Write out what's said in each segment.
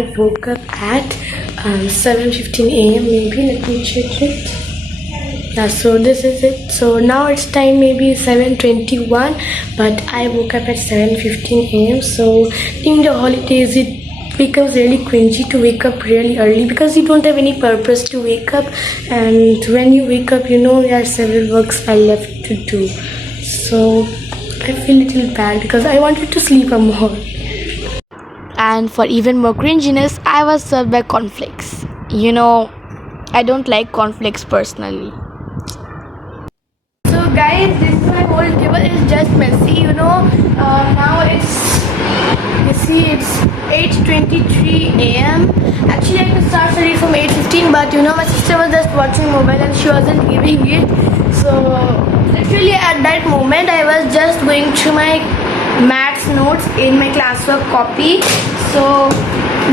I woke up at 7:15 a.m. maybe. Let me check it. Yeah, so this is it. So now it's time maybe 7:21, but I woke up at 7:15 a.m. So during the holidays it becomes really cringy to wake up really early because you don't have any purpose to wake up, and when you wake up, there are several works I left to do. So I feel a little bad because I wanted to sleep more. And for even more cringiness, I was served by cornflakes. I don't like cornflakes personally. So guys, this is my whole table is just messy. Now it's 8:23 a.m. Actually, I could start studying from 8:15, but my sister was just watching mobile and she wasn't giving it. So literally at that moment, I was just going through my maths notes in my classwork copy. So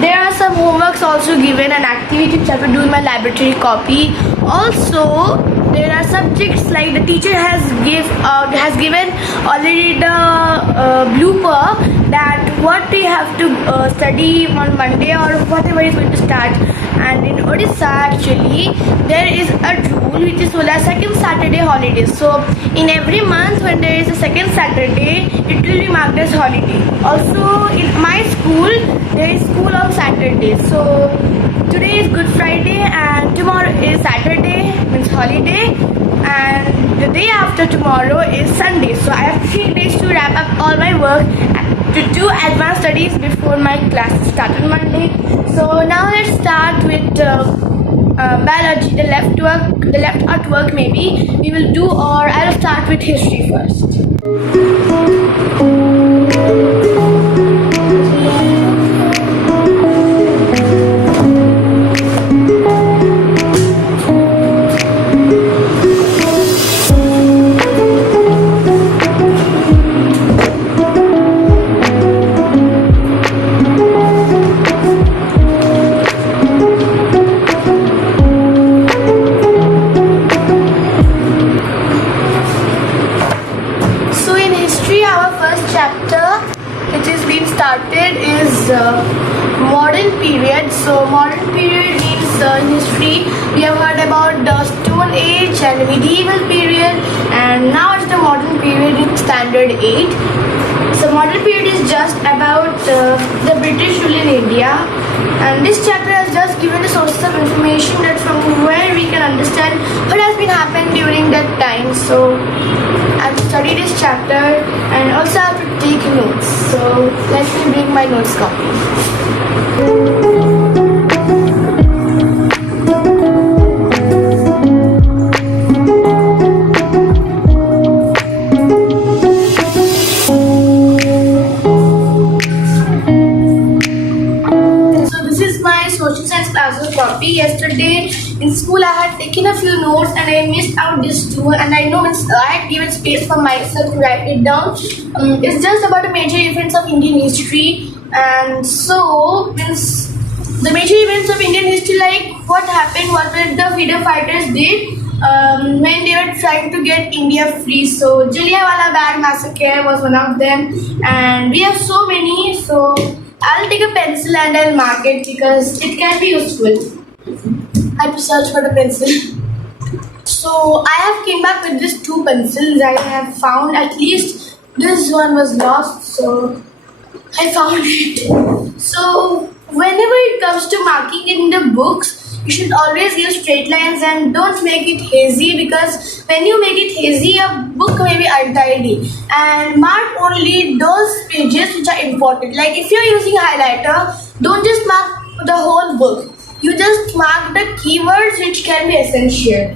there are some homeworks also given and activities which I have to do in my laboratory copy. Also, there are subjects like the teacher has given already the blooper that what we have to study on Monday or whatever is going to start. And in Odisha, actually, there is a rule which is called as second Saturday holidays. So in every month when there is a second Saturday, it will be marked as holiday. Also in my school, there is school on Saturday. So today is Good Friday and tomorrow is Saturday, means holiday, and the day after tomorrow is Sunday. So I have 3 days to wrap up all my work to do advanced studies before my classes start on Monday. So now let's start with biology, the left artwork maybe we will do, or I'll start with history first. Modern period. So modern period means in history we have heard about the Stone Age and medieval period, and now it's the modern period in standard 8. So modern period is just about the British rule in India, and this chapter has just given the sources of information that from where we can understand what has been happened during that time. So I have to study this chapter and also I have to take notes. So let me bring my notes copy. Copy. Yesterday in school I had taken a few notes and I missed out this too, and I know I had given space for myself to write it down. It's just about the major events of Indian history, and so means the major events of Indian history, like what happened, what the freedom fighters did when they were trying to get India free. So Jallianwala Bagh massacre was one of them, and we have so many. So I'll take a pencil and I'll mark it because it can be useful. I have to search for the pencil. So I have came back with these 2 pencils. I have found at least this one was lost, so I found it. So whenever it comes to marking in the books, you should always use straight lines and don't make it hazy, because when you make it hazy, a book may be untidy. And mark only those pages which are important. Like if you're using highlighter, don't just mark the whole book. You just mark the keywords which can be essential.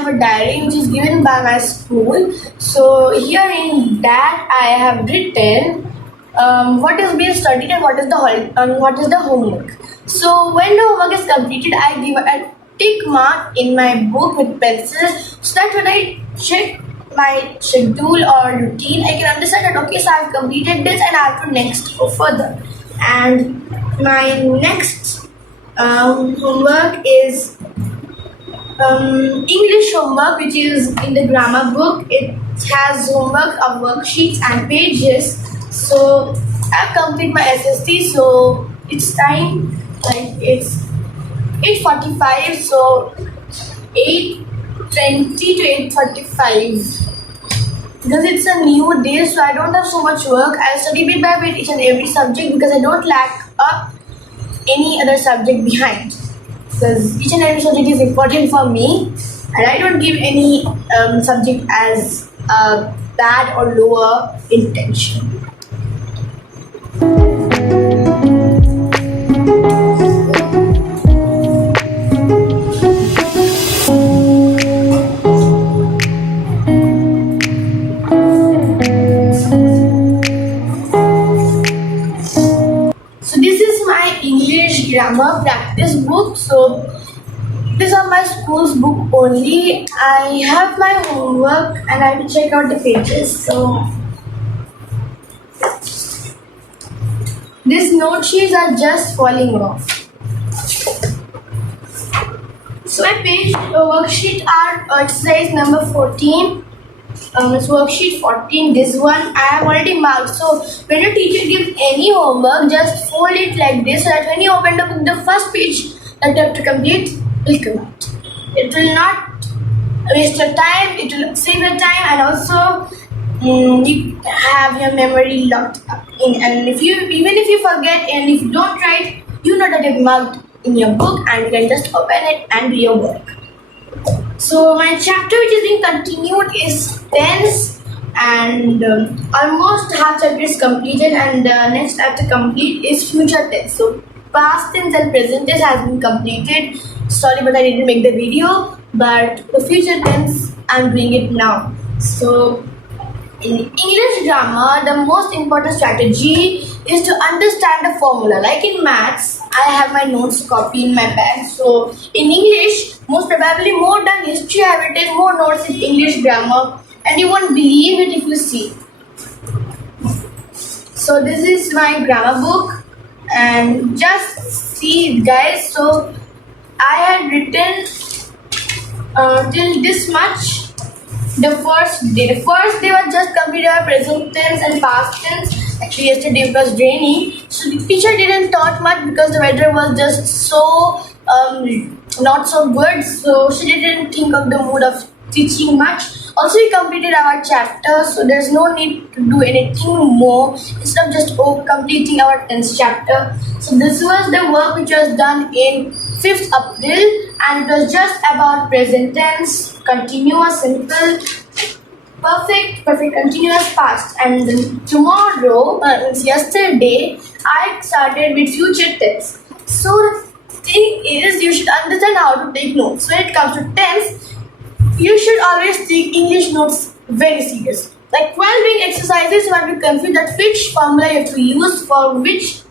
have a diary which is given by my school. So here in that I have written what is being studied and what is the homework. So when the homework is completed, I give a tick mark in my book with pencil, so that when I check my schedule or routine, I can understand that okay, so I've completed this and I have to next go further. And my next homework is English homework, which is in the grammar book. It has homework of worksheets and pages. So I've completed my SST, so it's time, like it's 8:45, so 8:20 to 8:35. Because it's a new day, so I don't have so much work. I study bit by bit each and every subject because I don't lack up any other subject behind. Because each and every subject is important for me, and I don't give any subject as bad or lower intention. So this is my English grammar practice book. So these are my school's book only. I have my homework and I will check out the pages. So these note sheets are just falling off. So my page worksheet are exercise number 14. It's worksheet 14. This one I have already marked. So when your teacher gives any homework, just fold it like this so that when you open the book, the first page that you have to complete will come out. It will not waste your time. It will save your time, and also you have your memory locked up in. And if you forget and if you don't write, you know that it's marked in your book, and you can just open it and do your work. So my chapter which is being continued is tense, and almost half chapter is completed, and next I have to complete is future tense. So past tense and present tense has been completed. Sorry, but I didn't make the video. But the future tense I'm doing it now. So in English grammar, the most important strategy is to understand the formula. Like in maths, I have my notes copy in my bag. So in English, most probably more than history, I have written more notes in English grammar, and you won't believe it if you see. So this is my grammar book, and just see it, guys. So I had written till this much. The first day was just completed our present tense and past tense. Actually, yesterday it was rainy, so the teacher didn't taught much because the weather was just so not so good. So she didn't think of the mood of teaching much. Also, we completed our chapter, so there's no need to do anything more instead of just completing our 10th chapter. So this was the work which was done in 5th April, and it was just about present tense, continuous, simple, perfect, continuous, past. And then tomorrow, yesterday, I started with future tense. So the thing is, you should understand how to take notes. When it comes to tense, you should always take English notes very serious. Like while doing exercises, you have to confuse that which formula you have to use for which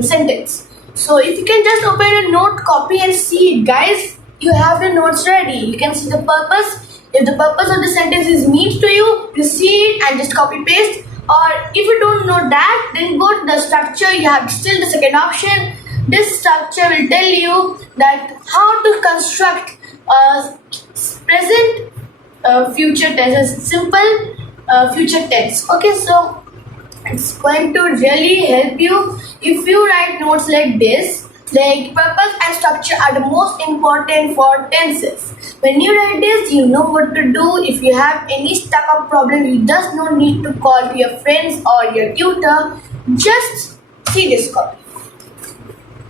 sentence. So if you can just open a note copy and see it, guys, you have the notes ready. You can see the purpose. If the purpose of the sentence is meat to you, you see it and just copy paste. Or if you don't know that, then go to the structure. You have still the second option. This structure will tell you that how to construct present future tense, simple future tense. Okay, so it's going to really help you if you write notes like this. Like purpose and structure are the most important for tenses. When you write this, you know what to do. If you have any stuck up problem, you just no need to call to your friends or your tutor. Just see this copy.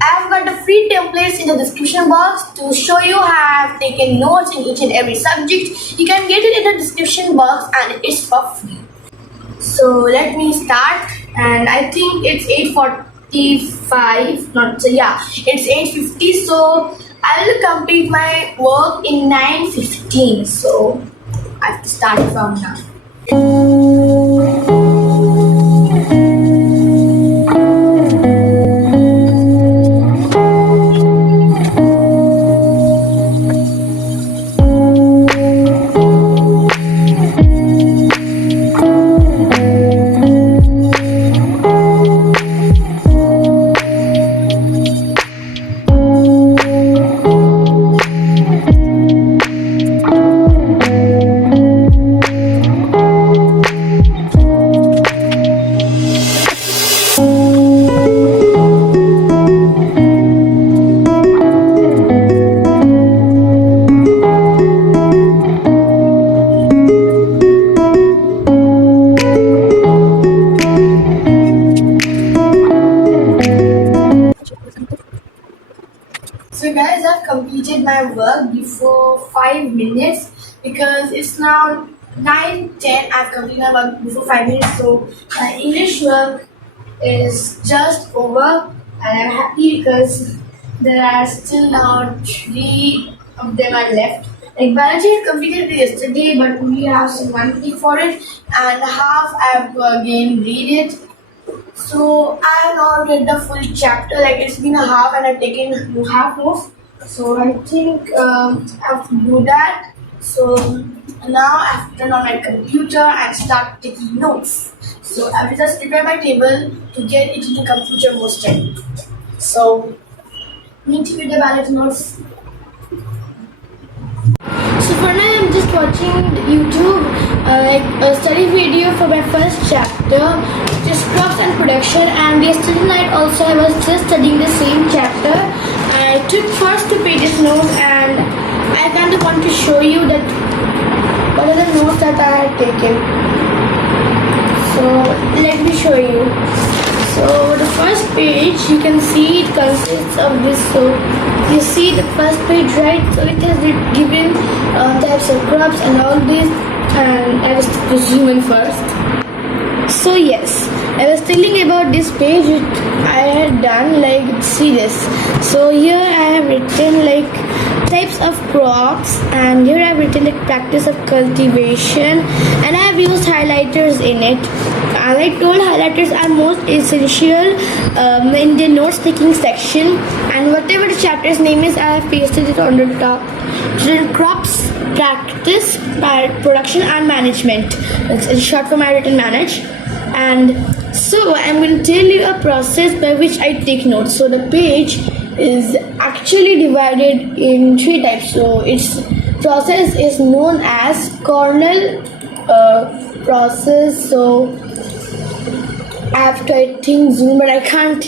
I have got the free templates in the description box to show you how I have taken notes in each and every subject. You can get it in the description box, and it's for free. So let me start, and I think it's 8:45. Not so, yeah, it's 8:50. So I will complete my work in 9:15. So I have to start from now. So guys, I've completed my work before 5 minutes because it's now 9:10. I've completed my work before 5 minutes. So my English work is just over and I'm happy because there are still now 3 of them are left. Like biology I completed it yesterday, but we have some one week for it and half I have to again read it. So I have not read the full chapter. Like it's been a half, and I've taken half notes. So I think I have to do that. So now I have to turn on my computer and start taking notes. So I will just prepare my table to get it into computer most time. So need to read the ballot notes. So for now, I'm just watching YouTube, like a study video for my first chapter, which is crops and production. And yesterday night also, I was just studying the same chapter. I took first 2 pages notes, and I kind of want to show you that what are the notes that I had taken. So let me show you. So the first page, you can see it consists of this. So you see the first page, right? So it has given types of crops and all this, and I was resuming first. So yes, I was telling about this page which I had done. Like see this. So here I have written like types of crops, and here I have written the practice of cultivation, and I have used highlighters in it. And I told highlighters are most essential in the notes taking section, and whatever the chapter's name is, I have pasted it on the top. Children crops, practice, production and management. It's short for my written manage. And so I'm going to tell you a process by which I take notes. So the page is actually divided in 3 types. So its process is known as cornell process. So I have to, I think, zoom, but I can't,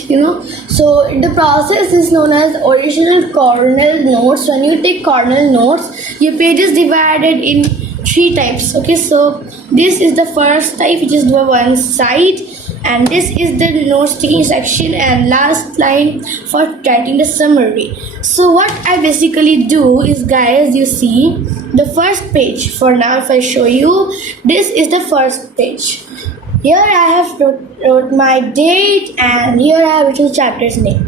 So the process is known as original cornell notes. When you take cornell notes, your page is divided in 3 types. Okay, so this is the first type, which is the one side, and this is the notes taking section, and last line for writing the summary. So what I basically do is, guys, you see the first page. For now, if I show you, this is the first page. Here I have wrote my date, and here I have written the chapter's name.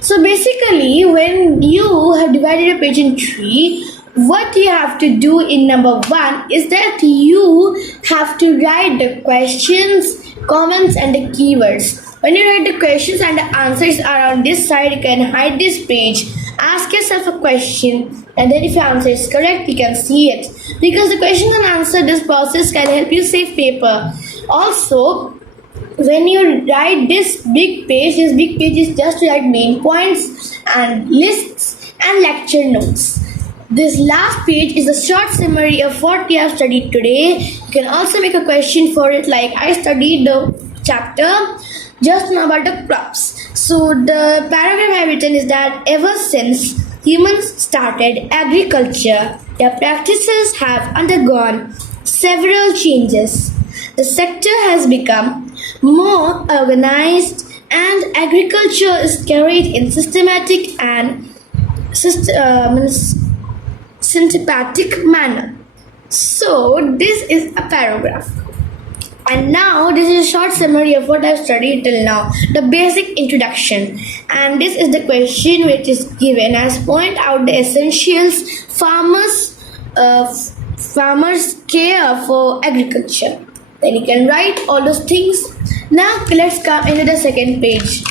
So basically, when you have divided a page in 3, what you have to do in number 1 is that you have to write the questions, comments and the keywords. When you write the questions and the answers are on this side, you can hide this page. Ask yourself a question, and then if your answer is correct, you can see it. Because the questions and answer, this process can help you save paper. Also, when you write this big page is just to write main points and lists and lecture notes. This last page is a short summary of what you have studied today. You can also make a question for it, like I studied the chapter just now about the crops. So the paragraph I have written is that ever since humans started agriculture, their practices have undergone several changes. The sector has become more organized, and agriculture is carried in systematic and systematic manner. So this is a paragraph. And now this is a short summary of what I've studied till now. The basic introduction. And this is the question which is given as point out the essentials farmers care for agriculture. Then you can write all those things. Now let's come into the second page.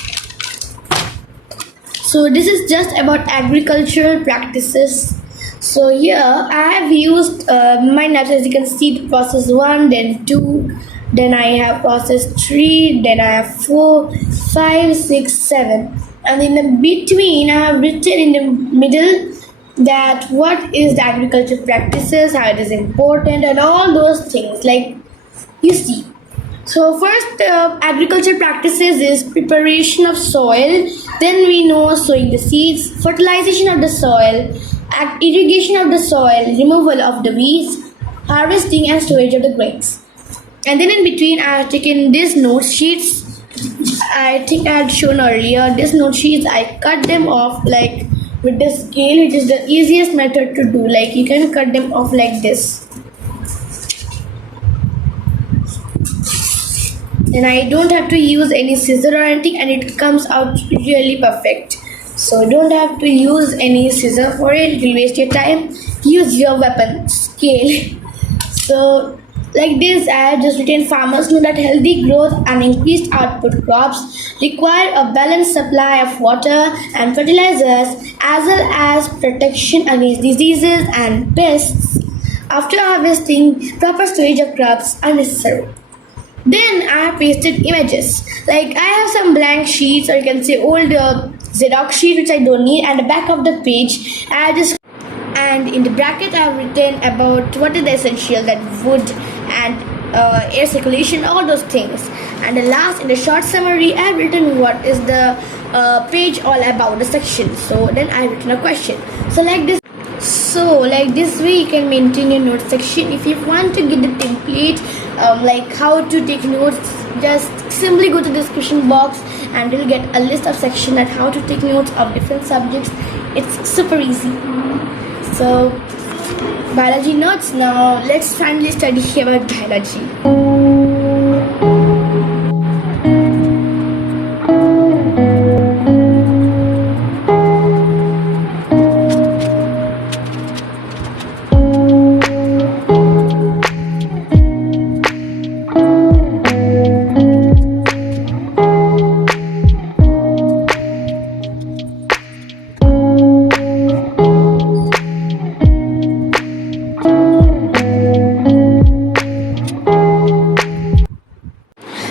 So this is just about agricultural practices. So here I have used my notes, as you can see, process 1, then 2, then I have process 3, then I have 4, 5, 6, 7. And in the between I have written in the middle that what is the agricultural practices, how it is important, and all those things, like you see. So first, agriculture practices is preparation of soil. Then we know sowing the seeds, fertilization of the soil, irrigation of the soil, removal of the weeds, harvesting and storage of the grains. And then in between, I have taken these note sheets. I think I had shown earlier. These note sheets, I cut them off like with the scale, which is the easiest method to do. Like you can cut them off like this. And I don't have to use any scissor or anything, and it comes out really perfect. So don't have to use any scissor for it, it will waste your time. Use your weapon, scale. So like this, I have just written farmers know that healthy growth and increased output crops require a balanced supply of water and fertilizers, as well as protection against diseases and pests. After harvesting, proper storage of crops are necessary. Then I have pasted images. Like I have some blank sheets, or you can say old Xerox sheet which I don't need, and the back of the page I just, and in the bracket I have written about what is the essential, that wood and air circulation, all those things. And the last, in the short summary, I have written what is the page all about, the section. So then I have written a question. So like this way you can maintain your note section. If you want to get the template, like how to take notes, just simply go to the description box and you'll get a list of section at how to take notes of different subjects. It's super easy. So biology notes. Now let's finally study about biology.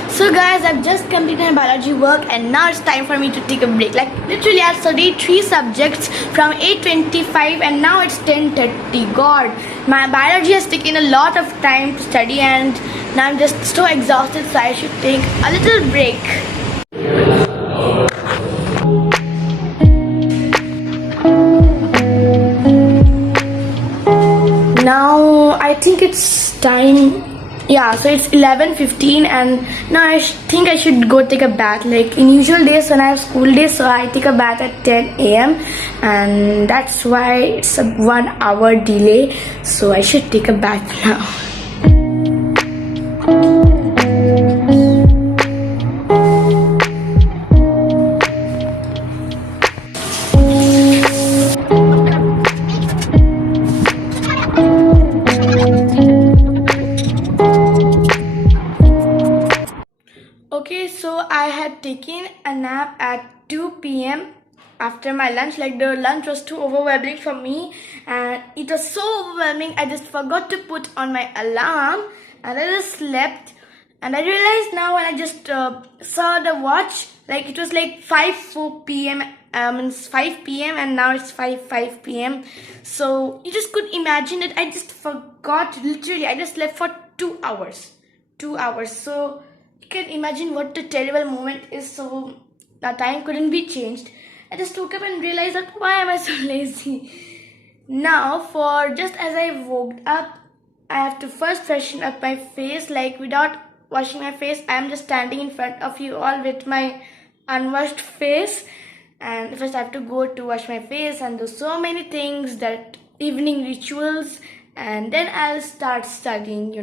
So guys, I've just completed my biology work and now it's time for me to take a break. Like literally I've studied 3 subjects from 8:25 and now it's 10:30. God, my biology has taken a lot of time to study and now I'm just so exhausted, so I should take a little break. Now I think it's time. Yeah, so it's 11:15 and now I think I should go take a bath. Like in usual days when I have school days, so I take a bath at 10 a.m. and that's why it's a 1 hour delay, so I should take a bath now. Okay, so I had taken a nap at 2 p.m. after my lunch. Like the lunch was too overwhelming for me and it was so overwhelming I just forgot to put on my alarm and I just slept. And I realized now when I just saw the watch, like it was like 5 p.m. It's 5 p.m. and now it's 5 p.m. So you just could imagine that I just forgot, literally I just slept for 2 hours. 2 hours. So you can imagine what the terrible moment is. So the time couldn't be changed. I just woke up and realized that why am I so lazy? Now for just as I woke up, I have to first freshen up my face. Like without washing my face, I am just standing in front of you all with my unwashed face. And first I have to go to wash my face and do so many things, that evening rituals, and then I'll start studying,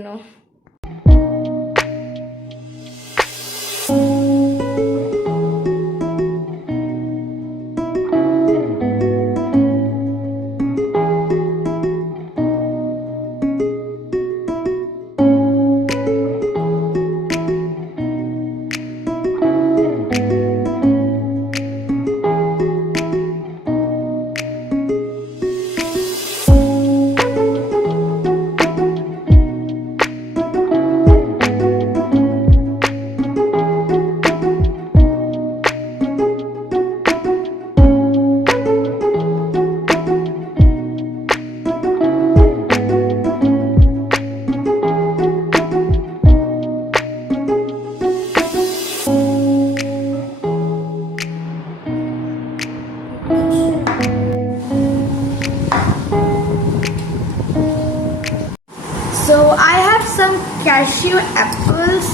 some cashew apples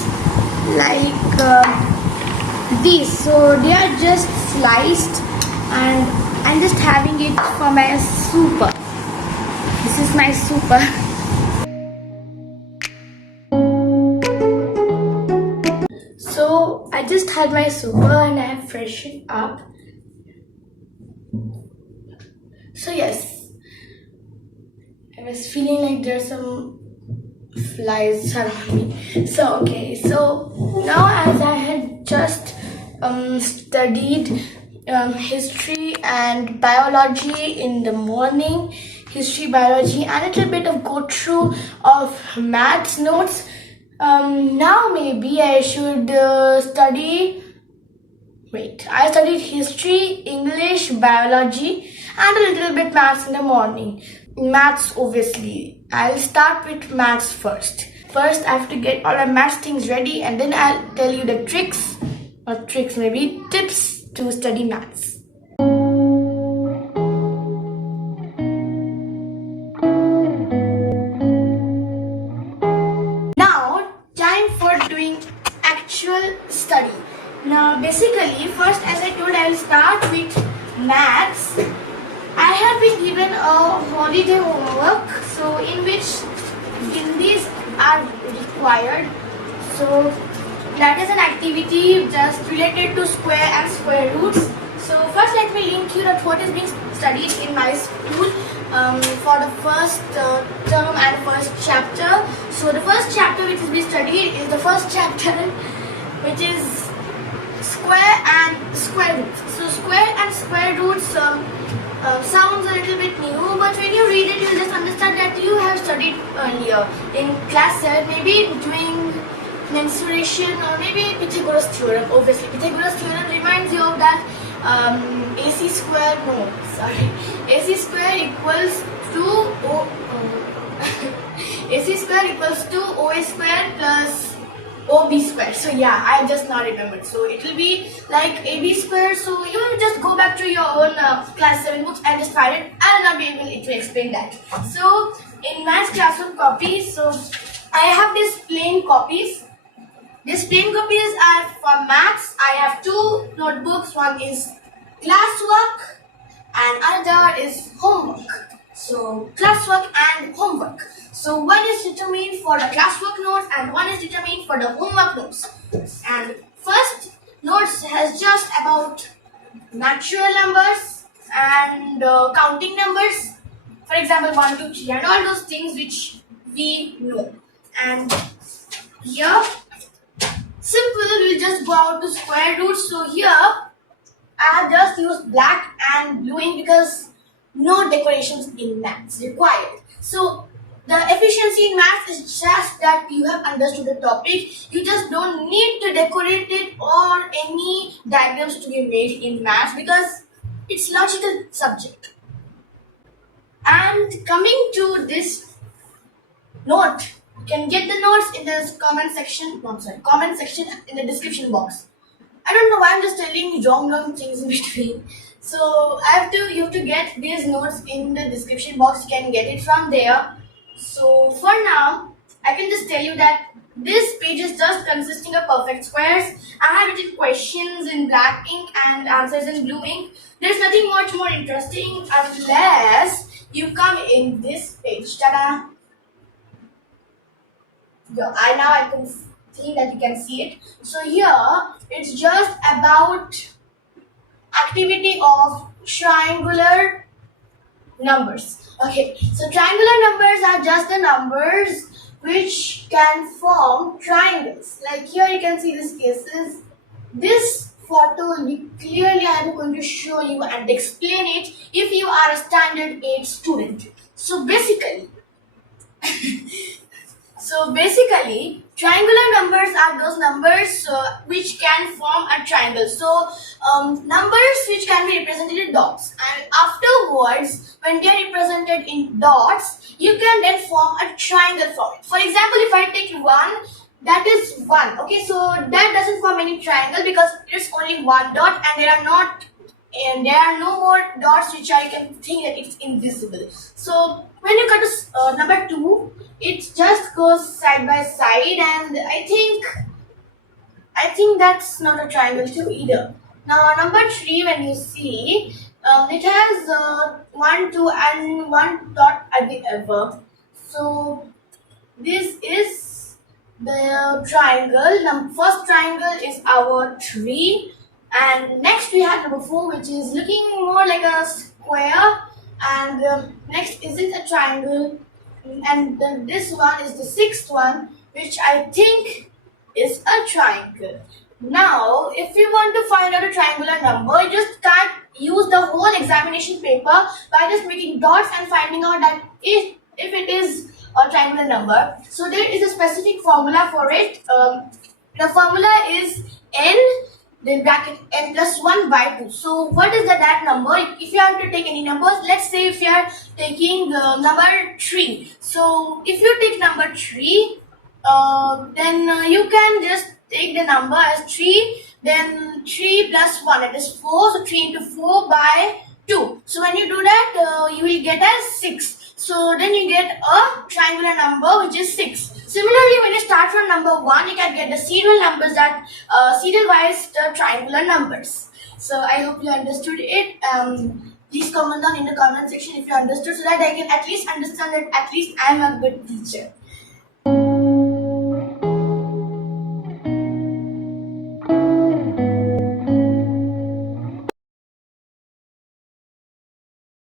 like these. So they are just sliced and I'm just having it for my super. This is my super. So I just had my super and I have freshened up. So yes, I was feeling like there's some flies around me. So okay, so now as I had just studied history and biology in the morning, history, biology, and a little bit of go through of maths notes. Now maybe I should study. Wait, I studied history, English, biology, and a little bit maths in the morning. Maths, obviously. I'll start with maths first. First, I have to get all my maths things ready, and then I'll tell you the tricks, or tricks maybe, tips to study maths. Now, time for doing actual study. Now, basically, first, as I told, I will start with maths. I have been given a holiday homework, so in which Hindis are required. So that is an activity just related to square and square roots. So first let me link you that what is being studied in my school for the first term and first chapter. So the first chapter which is being studied is the first chapter which is square and square roots. So square and square roots sounds a little bit new, but when you read it, you'll just understand that you have studied earlier in class 7, maybe doing mensuration or maybe Pythagoras theorem. Obviously, Pythagoras theorem reminds you of that AC square. No, sorry, AC square equals to AC square equals to OA square plus OB square. So yeah, I just now remembered. So it will be like AB square. So you will just go back to your own class 7 books and just find it. I will not be able to explain that. So in maths classroom copies, so I have these plain copies. These plain copies are for maths. I have two notebooks. One is classwork and another is homework. So classwork and homework. So one is determined for the classwork notes and one is determined for the homework notes. And first notes has just about natural numbers and counting numbers. For example, 1, 2, 3 and all those things which we know. And here, simple, we'll just go out to square roots. So here, I have just used black and blue ink because no decorations in maths required. So the efficiency in maths is just that you have understood the topic. You just don't need to decorate it or any diagrams to be made in maths because it's logical subject. And coming to this note, you can get the notes in the comment section. Comment section in the description box. I don't know why I'm just telling wrong things in between. So you have to get these notes in the description box. You can get it from there. So for now, I can just tell you that this page is just consisting of perfect squares. I have written questions in black ink and answers in blue ink. There's nothing much more interesting unless you come in this page. Ta-da! Yeah, I can see that you can see it. So here it's just about activity of triangular numbers. Okay, so triangular numbers are just the numbers which can form triangles. Like here you can see these cases. This photo will be clearly, I am going to show you and explain it if you are a standard 8 student. So basically, triangular numbers are those numbers which can form a triangle. So numbers which can be represented in dots, and afterwards when they are represented in dots, you can then form a triangle from it. For example, if I take 1, that is 1. Okay, so that doesn't form any triangle because it's only one dot and there are no more dots which you can think that it's invisible. So when you cut to number 2, it just goes side by side, and I think that's not a triangle too either. Now number 3, when you see, it has 1, 2, and 1 dot at the above. So this is the triangle. First triangle is our 3, and next we have number 4, which is looking more like a square, and next is it a triangle, and then this one is the 6th one, which I think is a triangle. Now, if you want to find out a triangular number, you just can't use the whole examination paper by just making dots and finding out that if it is a triangular number. So there is a specific formula for it. The formula is n, then bracket n plus 1 by 2. So what is that number? If you have to take any numbers, let's say if you are taking number 3. So if you take number 3, then you can just take the number as 3, then 3 plus 1, that is 4, so 3 into 4 by 2. So when you do that, you will get as 6. So then you get a triangular number which is 6. Similarly, when you start from number 1, you can get the serial numbers, that serial wise the triangular numbers. So I hope you understood it. Please comment down in the comment section if you understood, so that I can at least understand that at least I am a good teacher.